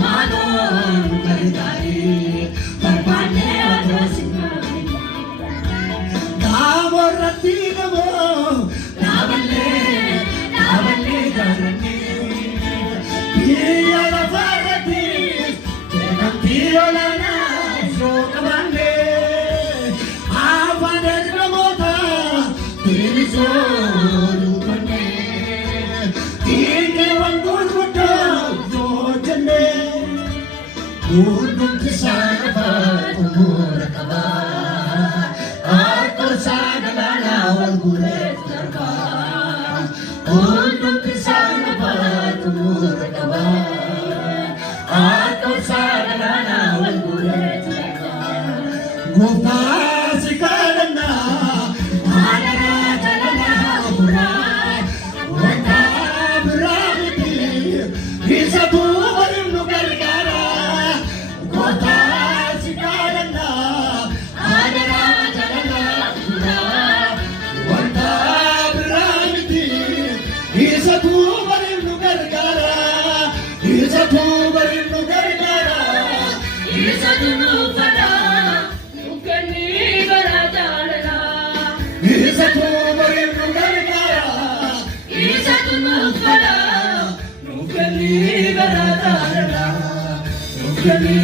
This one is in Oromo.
Manon Karitari Parpane Atrasina Navarati Namo Navalle Dharani Piyala Varati Piyolana Sokavane Avane Namota Tirizoru Kane Ike Vanguruta Jojane Urdun Kisana Tumurakava Arthur Sagalana Vanguret Narva Urdun Kisana Tumurakava Arthur Sagalana Vanguret Narva Gopta Sikalana Anara Jalana Pura Vanda Brahiti Isabu Nugargara Gopta Sikalana Anara Jalana Pura Vanda Brahiti Isabu Nugargara Isabu Nugargara Isabu Nugargara Isatu Nugargara, Isatu Nugargara, Nukani Garadara, Nukani